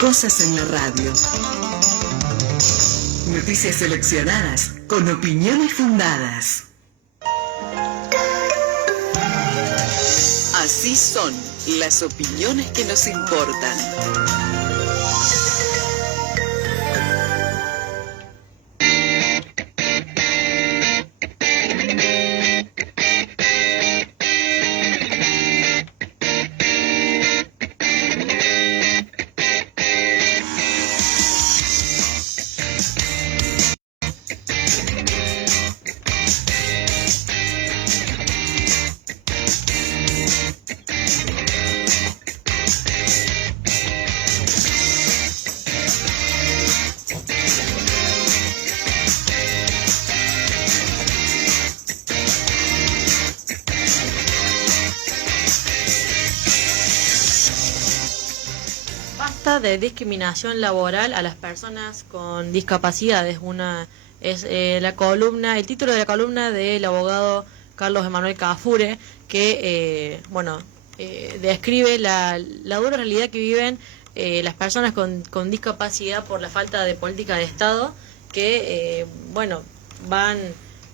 Cosas en la radio. Noticias seleccionadas con opiniones fundadas. Así son las opiniones que nos importan. De discriminación laboral a las personas con discapacidades. La columna, el título de la columna del abogado Carlos Emanuel Cafure, que describe la dura realidad que viven las personas con discapacidad por la falta de política de Estado, que van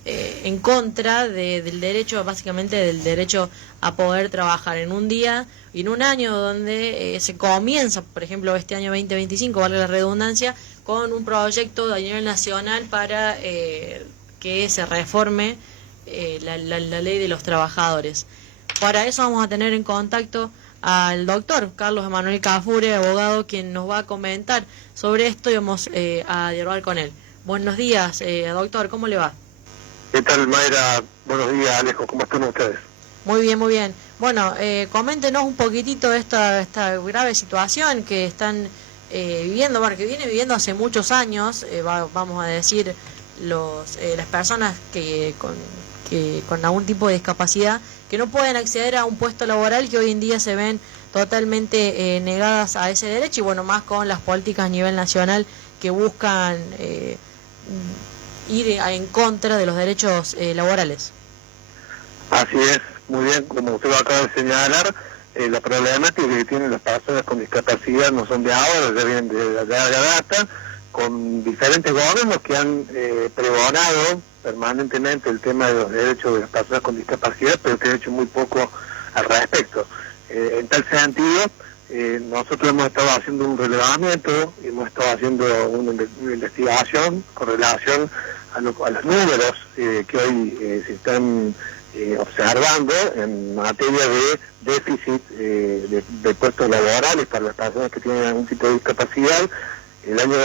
en contra del derecho, básicamente del derecho a poder trabajar en un día y en un año donde se comienza, por ejemplo, este año 2025, vale la redundancia, con un proyecto a nivel nacional para que se reforme la ley de los trabajadores. Para eso vamos a tener en contacto al doctor Carlos Emanuel Cafure, abogado, quien nos va a comentar sobre esto y vamos a dialogar con él. Buenos días, doctor, ¿cómo le va? ¿Qué tal, Mayra? Buenos días, Alejo, ¿cómo están ustedes? Muy bien, muy bien. Bueno, coméntenos un poquitito esta grave situación que están viviendo, que viene viviendo hace muchos años, vamos a decir, las personas que con algún tipo de discapacidad, que no pueden acceder a un puesto laboral, que hoy en día se ven totalmente negadas a ese derecho, y más con las políticas a nivel nacional que buscan ir en contra de los derechos laborales. Así es, muy bien, como usted lo acaba de señalar, la problemática que tienen las personas con discapacidad no son de ahora, ya vienen de larga data, con diferentes gobiernos que han pregonado permanentemente el tema de los derechos de las personas con discapacidad, pero que han hecho muy poco al respecto. En tal sentido, nosotros hemos estado haciendo un relevamiento, hemos estado haciendo una investigación con relación a los números que hoy se están observando en materia de déficit de puestos laborales para las personas que tienen algún tipo de discapacidad. El año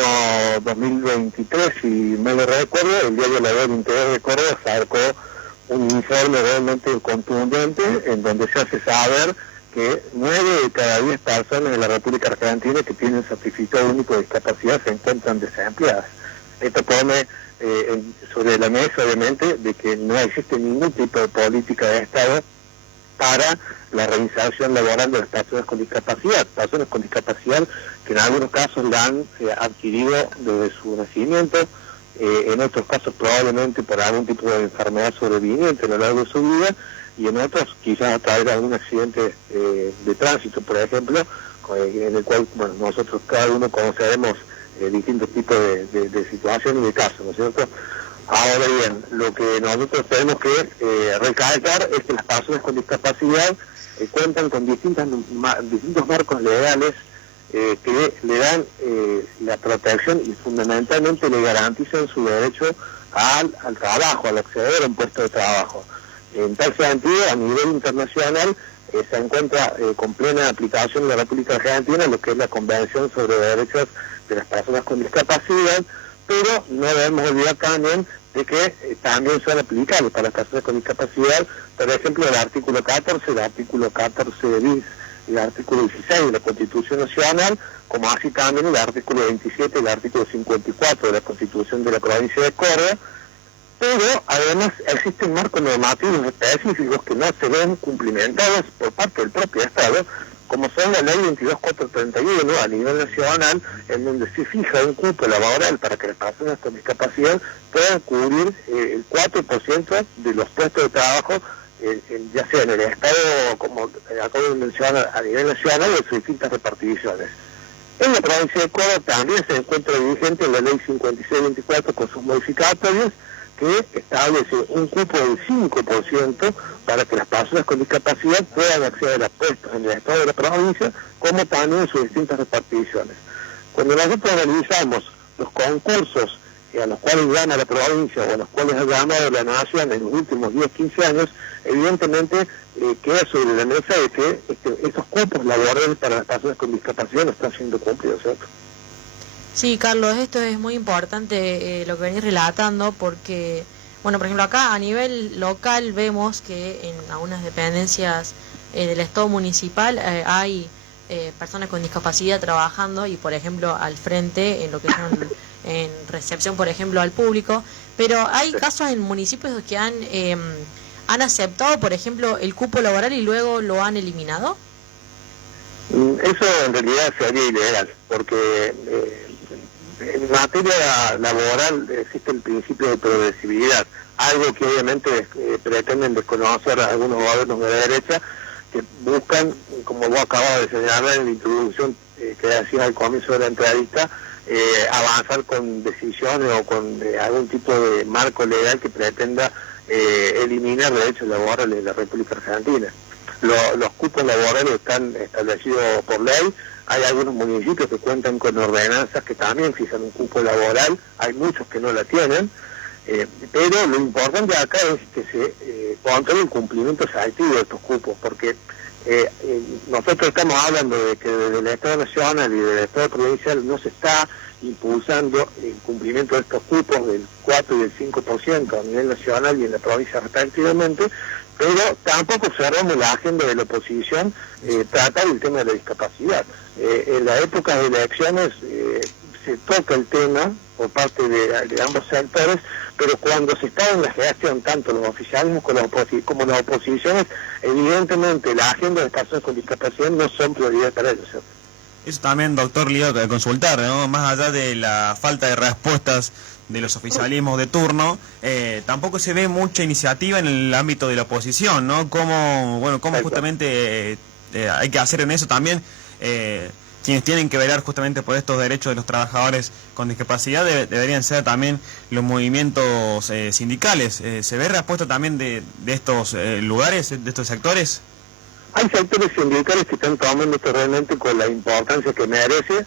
2023, si mal no recuerdo, el diario La Voz del Interior de Córdoba sacó un informe realmente contundente en donde se hace saber que 9 de cada 10 personas en la República Argentina que tienen certificado único de discapacidad se encuentran desempleadas. Esto pone sobre la mesa, obviamente, de que no existe ningún tipo de política de Estado para la reinserción laboral de las personas con discapacidad que en algunos casos la han adquirido desde su nacimiento, en otros casos probablemente por algún tipo de enfermedad sobreviviente a lo largo de su vida, y en otros quizás a través de algún accidente de tránsito, por ejemplo, en el cual nosotros cada uno conoceremos distintos tipos de situaciones y de casos, ¿no es cierto? Ahora bien, lo que nosotros tenemos que recalcar es que las personas con discapacidad cuentan con distintos marcos legales que le dan la protección y fundamentalmente le garantizan su derecho al trabajo, al acceder a un puesto de trabajo. En tal sentido, a nivel internacional, se encuentra con plena aplicación en la República Argentina lo que es la Convención sobre Derechos de las Personas con Discapacidad, pero no debemos olvidar también de que también son aplicables para las personas con discapacidad, por ejemplo, el artículo 14, el artículo 14 bis y el artículo 16 de la Constitución Nacional, como así también el artículo 27 y el artículo 54 de la Constitución de la Provincia de Córdoba, pero además existen marcos normativos específicos que no se ven cumplimentados por parte del propio Estado, como son la ley 22431 a nivel nacional, en donde se fija un cupo laboral para que las personas con discapacidad puedan cubrir el 4% de los puestos de trabajo, ya sea en el Estado, como acabo de mencionar, a nivel nacional, o en sus distintas reparticiones. En la provincia de Córdoba también se encuentra vigente la ley 5624 con sus modificatorios, que establece un cupo del 5% para que las personas con discapacidad puedan acceder a puestos en el Estado de la provincia, como también en sus distintas reparticiones. Cuando nosotros analizamos los concursos a los cuales gana la provincia o a los cuales ha ganado la nación en los últimos 10, 15 años, evidentemente queda sobre la mesa de que estos cupos laborales para las personas con discapacidad no están siendo cumplidos, ¿cierto? Sí, Carlos, esto es muy importante lo que venís relatando porque, bueno, por ejemplo, acá a nivel local vemos que en algunas dependencias del Estado municipal hay personas con discapacidad trabajando y, por ejemplo, al frente en lo que son en recepción, por ejemplo, al público, pero hay casos en municipios que han aceptado, por ejemplo, el cupo laboral y luego lo han eliminado. Eso en realidad sería ilegal, porque en materia laboral existe el principio de progresividad, algo que obviamente pretenden desconocer a algunos gobiernos de la derecha, que buscan, como vos acabas de señalar en la introducción que hacías al comienzo de la entrevista, avanzar con decisiones o con algún tipo de marco legal que pretenda eliminar derechos laborales de la República Argentina. Los cupos laborales están establecidos por ley. Hay algunos municipios que cuentan con ordenanzas que también fijan un cupo laboral, hay muchos que no la tienen, pero lo importante acá es que se controle el cumplimiento efectivo de estos cupos, porque nosotros estamos hablando de que desde el Estado Nacional y del Estado Provincial no se está impulsando el cumplimiento de estos cupos del 4 y del 5% a nivel nacional y en la provincia respectivamente, pero tampoco cerramos la agenda de la oposición tratar el tema de la discapacidad. En la época de elecciones se toca el tema por parte de ambos sectores, pero cuando se está en la gestión, tanto los oficialismos como las oposiciones, evidentemente la agenda de personas con discapacidad no son prioridades para ellos, ¿cierto? Eso también, doctor, le iba a consultar, ¿no? Más allá de la falta de respuestas de los oficialismos de turno, tampoco se ve mucha iniciativa en el ámbito de la oposición, ¿no? ¿Cómo justamente hay que hacer en eso también? Quienes tienen que velar justamente por estos derechos de los trabajadores con discapacidad deberían ser también los movimientos sindicales. ¿Se ve respuesta también de estos lugares, de estos sectores? Hay sectores sindicales que están tomando esto realmente con la importancia que merece,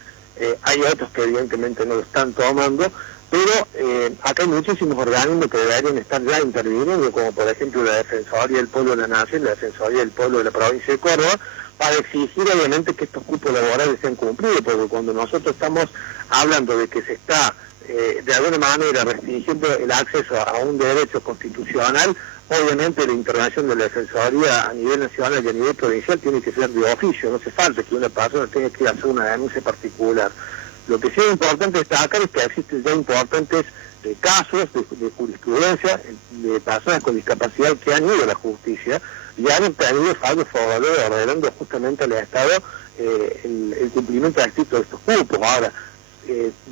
hay otros que evidentemente no lo están tomando, pero acá hay muchísimos organismos que deberían estar ya interviniendo, como por ejemplo la Defensoría del Pueblo de la Nación, la Defensoría del Pueblo de la provincia de Córdoba, para exigir obviamente que estos cupos laborales sean cumplidos, porque cuando nosotros estamos hablando de que se está de alguna manera restringiendo el acceso a un derecho constitucional, obviamente la intervención de la Defensoría a nivel nacional y a nivel provincial tiene que ser de oficio, no hace falta que una persona tenga que hacer una denuncia particular. Lo que sí es importante destacar es que existen ya importantes casos de jurisprudencia de personas con discapacidad que han ido a la justicia y han obtenido fallos favorables ordenando justamente al Estado el cumplimiento estricto de estos cupos. Ahora,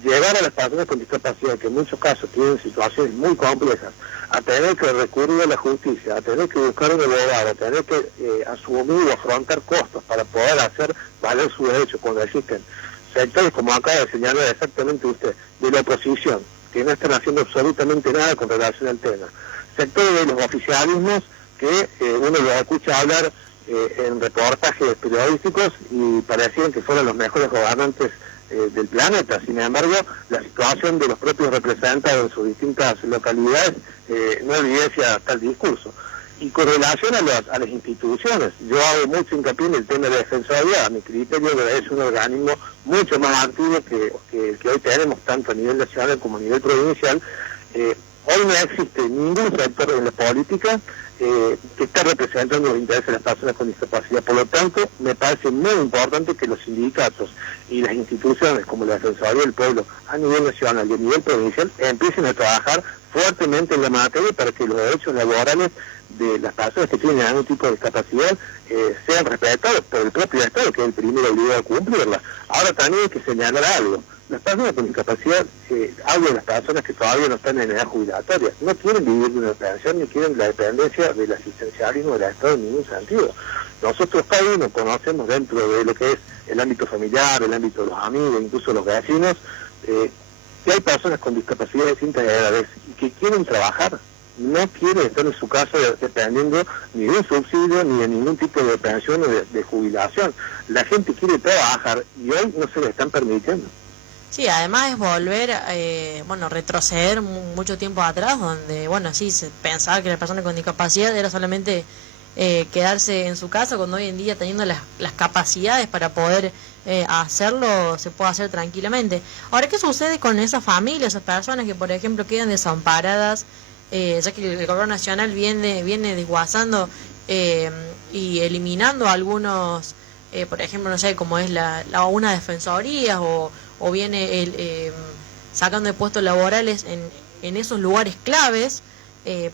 llevar a las personas con discapacidad, que en muchos casos tienen situaciones muy complejas, a tener que recurrir a la justicia, a tener que buscar un abogado, a tener que asumir o afrontar costos para poder hacer valer sus derechos cuando existen sectores, como acaba de señalar exactamente usted, de la oposición, que no están haciendo absolutamente nada con relación al tema. Sectores de los oficialismos que uno los escucha hablar en reportajes periodísticos y parecían que fueron los mejores gobernantes del planeta. Sin embargo, la situación de los propios representantes en sus distintas localidades no evidencia tal discurso. Y con relación a las instituciones, yo hago mucho hincapié en el tema de la Defensoría. A mi criterio es un organismo mucho más activo que hoy tenemos, tanto a nivel nacional como a nivel provincial. Hoy no existe ningún sector en la política que esté representando los intereses de las personas con discapacidad. Por lo tanto, me parece muy importante que los sindicatos y las instituciones como la Defensoría del Pueblo a nivel nacional y a nivel provincial empiecen a trabajar fuertemente en la materia para que los derechos laborales de las personas que tienen algún tipo de discapacidad sean respetados por el propio Estado, que es el primero obligado a cumplirla. Ahora también hay que señalar algo. Las personas con discapacidad, hablo de las personas que todavía no están en edad jubilatoria, no quieren vivir de una pensión ni quieren la dependencia del asistencialismo del Estado en ningún sentido. Nosotros cada uno conocemos dentro de lo que es el ámbito familiar, el ámbito de los amigos, incluso los vecinos, que hay personas con discapacidad de distintas edades y que quieren trabajar, no quieren estar en su casa dependiendo ni de un subsidio ni de ningún tipo de pensión o de jubilación. La gente quiere trabajar y hoy no se le están permitiendo. Sí, además es volver, retroceder mucho tiempo atrás, donde, sí, se pensaba que la persona con discapacidad era solamente quedarse en su casa, cuando hoy en día, teniendo las capacidades para poder hacerlo, se puede hacer tranquilamente. Ahora, ¿qué sucede con esas familias, esas personas que, por ejemplo, quedan desamparadas, ya que el gobierno nacional viene desguazando y eliminando algunos, por ejemplo, no sé, como es una defensoría o viene sacando de puestos laborales en esos lugares claves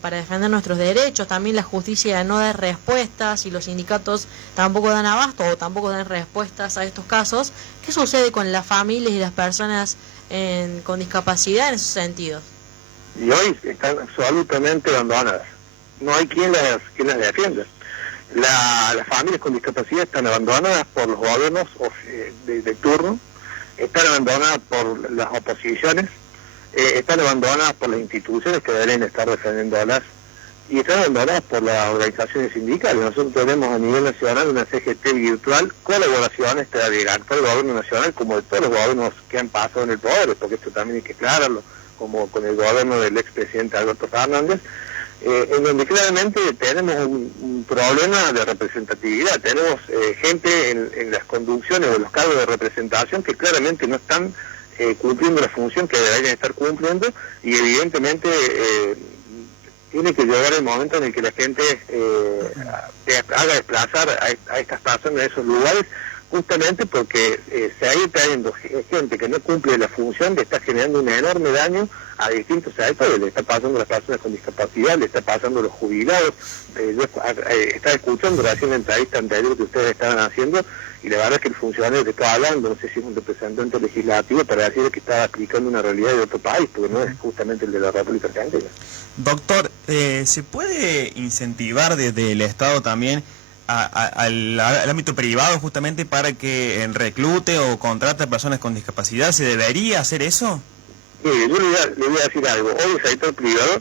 para defender nuestros derechos? También la justicia no da respuestas y los sindicatos tampoco dan abasto o tampoco dan respuestas a estos casos. ¿Qué sucede con las familias y las personas con discapacidad en esos sentidos? Y hoy están absolutamente abandonadas. No hay quien las defienda. Las familias con discapacidad están abandonadas por los gobiernos de turno, están abandonadas por las oposiciones, están abandonadas por las instituciones que deben estar defendiéndolas y están abandonadas por las organizaciones sindicales. Nosotros tenemos a nivel nacional una CGT virtual, colaboraciones del actual gobierno nacional como de todos los gobiernos que han pasado en el poder, porque esto también hay que aclararlo, como con el gobierno del expresidente Alberto Fernández, en donde claramente tenemos un problema de representatividad. Tenemos gente en las conducciones o los cargos de representación que claramente no están cumpliendo la función que deberían estar cumpliendo, y evidentemente tiene que llegar el momento en el que la gente haga desplazar a estas personas a esos lugares, justamente porque se ha ido trayendo gente que no cumple la función, que está generando un enorme daño a distintos sectores. Le está pasando a las personas con discapacidad, le está pasando a los jubilados. Yo estaba escuchando recién la entrevista anterior que ustedes estaban haciendo, y la verdad es que el funcionario que estaba hablando, no sé si es un representante legislativo, para decirle que estaba aplicando una realidad de otro país, porque no es justamente el de la República Argentina. Doctor, ¿se puede incentivar desde el Estado también al ámbito privado justamente para que reclute o contrate a personas con discapacidad? ¿Se debería hacer eso? Mire, yo le voy a decir algo. Hoy el sector privado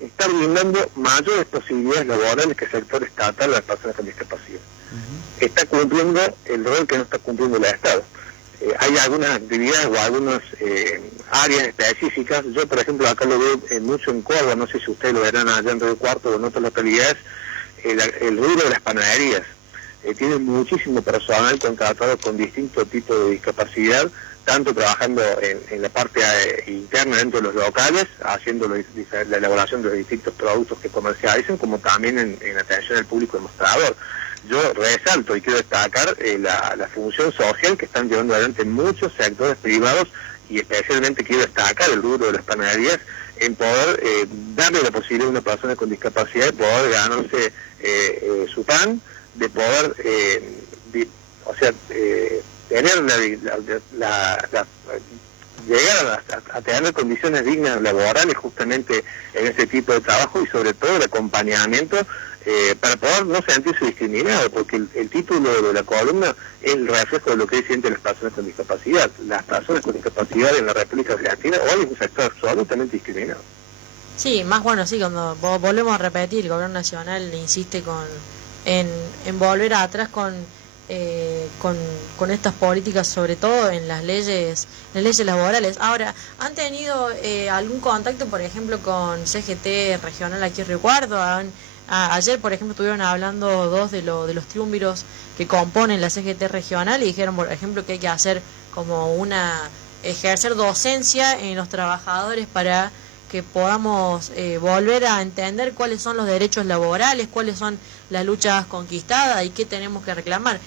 está brindando mayores posibilidades laborales que el sector estatal a las personas con discapacidad. Está cumpliendo el rol que no está cumpliendo el Estado. Hay algunas actividades o algunas áreas específicas. Yo, por ejemplo, acá lo veo mucho en Córdoba, no sé si ustedes lo verán allá en Río Cuarto o en otras localidades, el rubro de las panaderías. Tienen muchísimo personal contratado con distintos tipos de discapacidad, tanto trabajando en la parte interna dentro de los locales, haciendo la elaboración de los distintos productos que comercializan, como también en atención al público demostrador. Yo resalto y quiero destacar la función social que están llevando adelante muchos sectores privados, y especialmente quiero destacar el rubro de las panaderías, en poder darle la posibilidad a una persona con discapacidad de poder ganarse su pan, de poder tener llegar a tener condiciones dignas laborales justamente en ese tipo de trabajo, y sobre todo el acompañamiento para poder no sentirse discriminado, porque el título de la columna es el reflejo de lo que sienten las personas con discapacidad. Las personas con discapacidad en la República Argentina hoy es un sector absolutamente discriminado. Sí, más sí, cuando volvemos a repetir, el gobierno nacional insiste en volver atrás con estas políticas, sobre todo en las leyes laborales. Ahora, ¿han tenido algún contacto, por ejemplo, con CGT regional aquí en Río Cuarto? Ayer, por ejemplo, estuvieron hablando dos de los triunviros que componen la CGT regional, y dijeron, por ejemplo, que hay que hacer como ejercer docencia en los trabajadores para que podamos volver a entender cuáles son los derechos laborales, cuáles son las luchas conquistadas y qué tenemos que reclamar.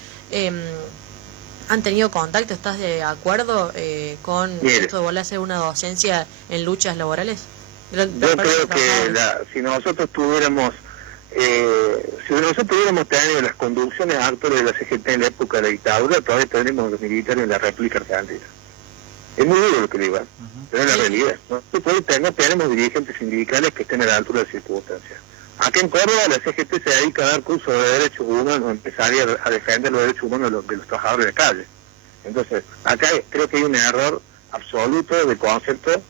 ¿Han tenido contacto? ¿Estás de acuerdo con esto de volver a hacer una docencia en luchas laborales? Yo creo que si nosotros tuviéramos tenido las conducciones actuales de la CGT en la época de la dictadura, todavía tendríamos los militares en la República Argentina. Es muy duro lo que digo, pero es la realidad. No tenemos dirigentes sindicales que estén a la altura de las circunstancias. Acá en Córdoba la CGT se dedica a dar cursos de derechos humanos, empezaría a defender los derechos humanos de los trabajadores de calle. Entonces, acá creo que hay un error absoluto de concepto,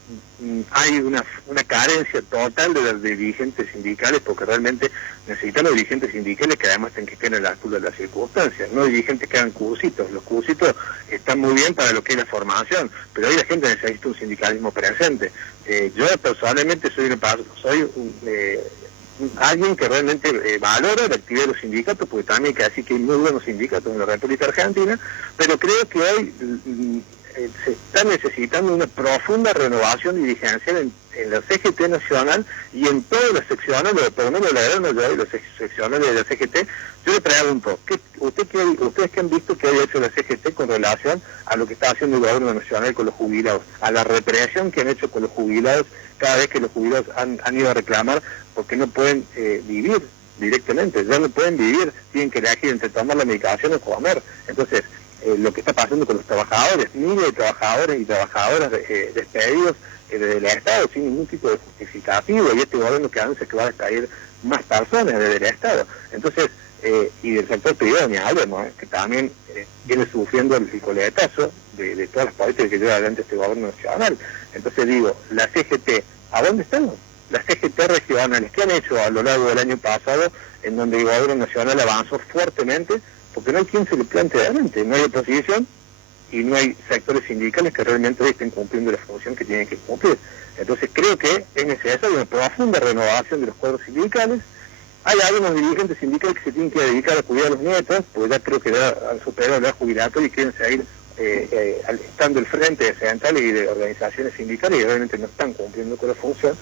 hay una carencia total de los dirigentes sindicales, porque realmente necesitamos dirigentes sindicales que además tienen que estén a la altura de las circunstancias, no dirigentes que hagan cursitos. Los cursitos están muy bien para lo que es la formación, pero hoy la gente necesita un sindicalismo presente. Yo personalmente soy alguien que realmente valora la actividad de los sindicatos, porque también hay que decir que hay muy buenos sindicatos en la República Argentina, pero creo que hoy se está necesitando una profunda renovación dirigencial en la CGT nacional y en todas las secciones, por lo menos la gran mayoría de las seccionales de la CGT. Yo le pregunto, ¿ustedes qué han visto que haya hecho la CGT con relación a lo que está haciendo el gobierno nacional con los jubilados, a la represión que han hecho con los jubilados cada vez que los jubilados han ido a reclamar porque no pueden vivir directamente, ya no pueden vivir, tienen que elegir entre tomar la medicación o comer? Entonces, lo que está pasando con los trabajadores, miles de trabajadores y trabajadoras despedidos del Estado sin ningún tipo de justificativo, y este gobierno que anuncia que va a despedir más personas del Estado. Entonces, y del sector privado ni hablemos, que también viene sufriendo el coletazo de todas las políticas que lleva adelante este gobierno nacional. Entonces digo, la CGT, ¿a dónde estamos? Las CGT regionales, ¿qué han hecho a lo largo del año pasado en donde el gobierno nacional avanzó fuertemente? Porque no hay quien se le plante adelante, no hay oposición y no hay sectores sindicales que realmente hoy estén cumpliendo la función que tienen que cumplir. Entonces creo que es necesaria una profunda renovación de los cuadros sindicales. Hay algunos dirigentes sindicales que se tienen que dedicar a cuidar a los nietos, porque ya creo que ya han superado la edad jubilatoria y quieren seguir estando al frente de centrales y de organizaciones sindicales y realmente no están cumpliendo con la función.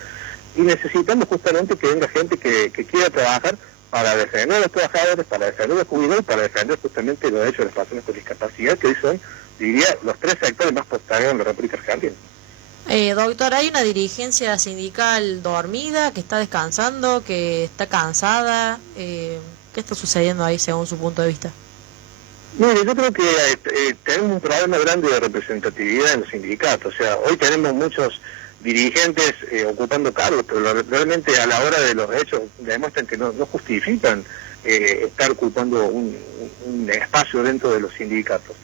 Y necesitamos justamente que venga gente que quiera trabajar para defender a los trabajadores, para defender a los jubilados, para defender justamente los derechos de las personas con discapacidad, que hoy son, diría, los tres sectores más postergados en la República Argentina. Doctor, ¿hay una dirigencia sindical dormida, que está descansando, que está cansada? ¿Qué está sucediendo ahí según su punto de vista? Mire, yo creo que tenemos un problema grande de representatividad en los sindicatos. O sea, hoy tenemos muchos dirigentes ocupando cargos, pero realmente a la hora de los hechos demuestran que no justifican estar ocupando un espacio dentro de los sindicatos.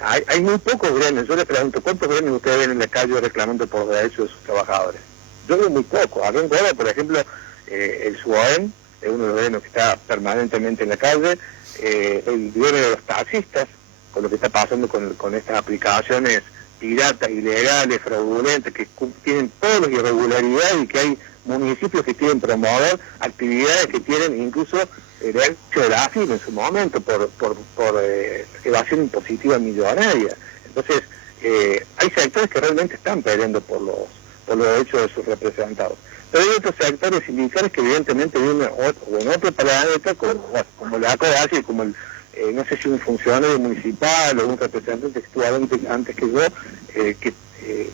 Hay muy pocos gremios. Yo le pregunto, ¿cuántos gremios ustedes ven en la calle reclamando por los derechos de sus trabajadores? Yo veo muy pocos. Acá en Córdoba, por ejemplo, el SUAEM es uno de los gremios que está permanentemente en la calle, el gremio de los taxistas, con lo que está pasando con estas aplicaciones piratas, ilegales, fraudulentas, que tienen todas las irregularidades y que hay municipios que quieren promover actividades que tienen incluso derecho de la AFIP en su momento por evasión impositiva millonaria. Entonces, hay sectores que realmente están peleando por los derechos de sus representados. Pero hay otros sectores sindicales que evidentemente viven en otro planeta, como la ACODACI, como no sé si un funcionario municipal o un representante que estuvo antes que yo,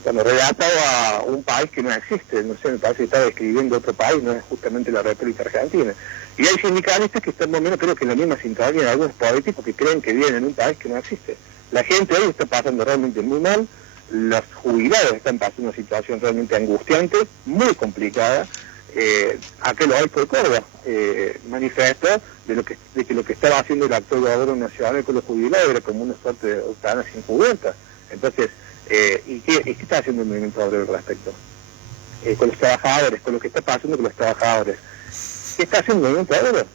cuando relataba a un país que no existe, no sé, me parece que estaba describiendo otro país, no es justamente la República Argentina. Y hay sindicalistas que están más o menos, creo que en la misma sintonía de algunos políticos que creen que viven en un país que no existe. La gente hoy está pasando realmente muy mal, los jubilados están pasando una situación realmente angustiante, muy complicada. Aquel obispo de Córdoba manifestó de que lo que estaba haciendo el actual gobierno nacional con los jubilados era como una suerte de eutanasia sin cubierta. Entonces, ¿y qué está haciendo el movimiento obrero al respecto? Con los trabajadores, con lo que está pasando con los trabajadores. ¿Qué está haciendo el movimiento obrero?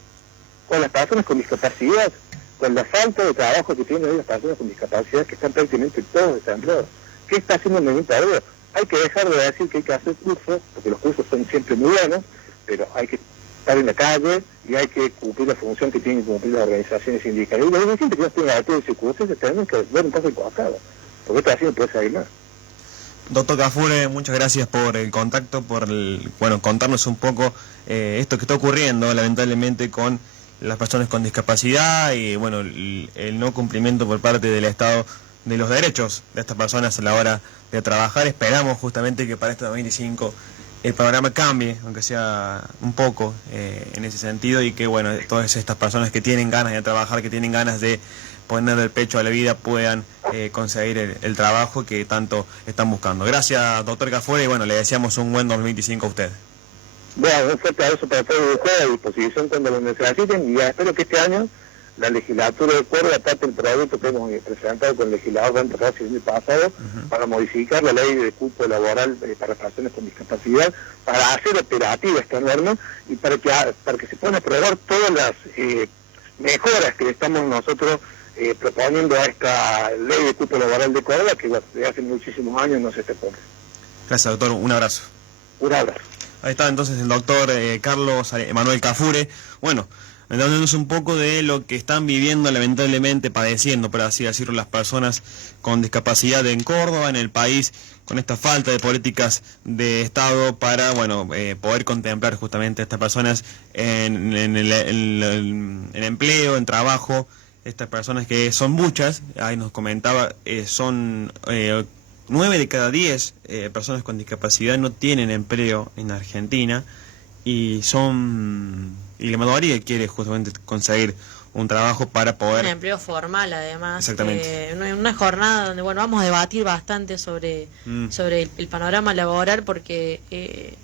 Con las personas con discapacidad, con la falta de trabajo que tienen hoy las personas con discapacidad, que están prácticamente todos desempleados. ¿Qué está haciendo el movimiento obrero? Hay que dejar de decir que hay que hacer cursos, porque los cursos son siempre muy buenos, pero hay que estar en la calle y hay que cumplir la función que tienen que cumplir las organizaciones sindicales. Y los dirigentes que no estén a todo ese curso se tienen que ver un paso de costado, porque esto así no puede salir más. Doctor Kafure, muchas gracias por el contacto, por contarnos un poco esto que está ocurriendo lamentablemente con las personas con discapacidad y el no cumplimiento por parte del Estado de los derechos de estas personas a la hora de trabajar. Esperamos justamente que para este 2025 el programa cambie, aunque sea un poco en ese sentido, y que todas estas personas que tienen ganas de trabajar, que tienen ganas de poner el pecho a la vida, puedan conseguir el trabajo que tanto están buscando. Gracias, doctor Kafure, y le deseamos un buen 2025 a usted. Bueno, un fuerte abrazo para todos ustedes, a disposición cuando lo necesiten, y espero que este año la legislatura de Córdoba trate el proyecto que hemos presentado con el legislador Bento Rossi el año pasado para modificar la ley de cupo laboral para personas con discapacidad, para hacer operativa esta norma y para que se puedan aprobar todas las mejoras que estamos nosotros proponiendo a esta ley de cupo laboral de Córdoba, que desde hace muchísimos años no se está poniendo. Gracias, doctor. Un abrazo. Un abrazo. Ahí está entonces el doctor Carlos Emanuel Cafure. Bueno, entonces un poco de lo que están viviendo, lamentablemente padeciendo, por así decirlo, las personas con discapacidad en Córdoba, en el país, con esta falta de políticas de Estado para, bueno, poder contemplar justamente a estas personas en empleo, en trabajo. Estas personas que son muchas, ahí nos comentaba, son 9 de cada 10 personas con discapacidad no tienen empleo en Argentina y la mayoría quiere justamente conseguir un trabajo para poder... Un empleo formal, además. Exactamente. Una jornada donde, bueno, vamos a debatir bastante sobre el panorama laboral, porque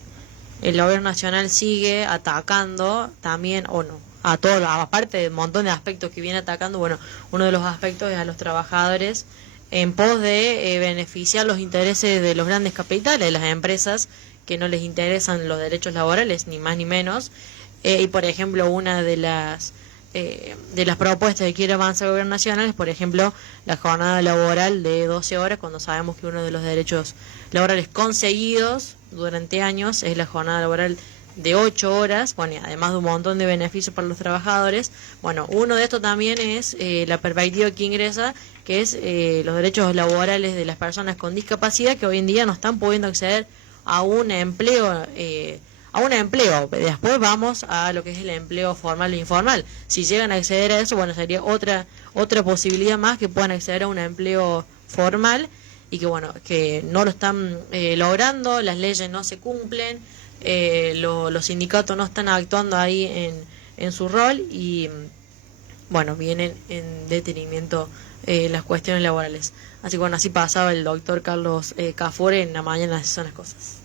el gobierno nacional sigue atacando también, o no, a todo, aparte de un montón de aspectos que viene atacando. Bueno, uno de los aspectos es a los trabajadores, en pos de beneficiar los intereses de los grandes capitales, de las empresas que no les interesan los derechos laborales, ni más ni menos. Y por ejemplo, una de las propuestas que quiere avanzar el gobierno nacional es, por ejemplo, la jornada laboral de 12 horas, cuando sabemos que uno de los derechos laborales conseguidos durante años es la jornada laboral de 8 horas, bueno, y además de un montón de beneficios para los trabajadores. Bueno, uno de estos también es la perspectiva que ingresa, que es los derechos laborales de las personas con discapacidad, que hoy en día no están pudiendo acceder a un empleo. Después vamos a lo que es el empleo formal e informal. Si llegan a acceder a eso, bueno, sería otra posibilidad más, que puedan acceder a un empleo formal, y que, bueno, que no lo están logrando, las leyes no se cumplen, los sindicatos no están actuando ahí en su rol, y bueno, vienen en detenimiento las cuestiones laborales. Así que, bueno, así pasaba el doctor Carlos Cafure en la mañana de Son las Cosas.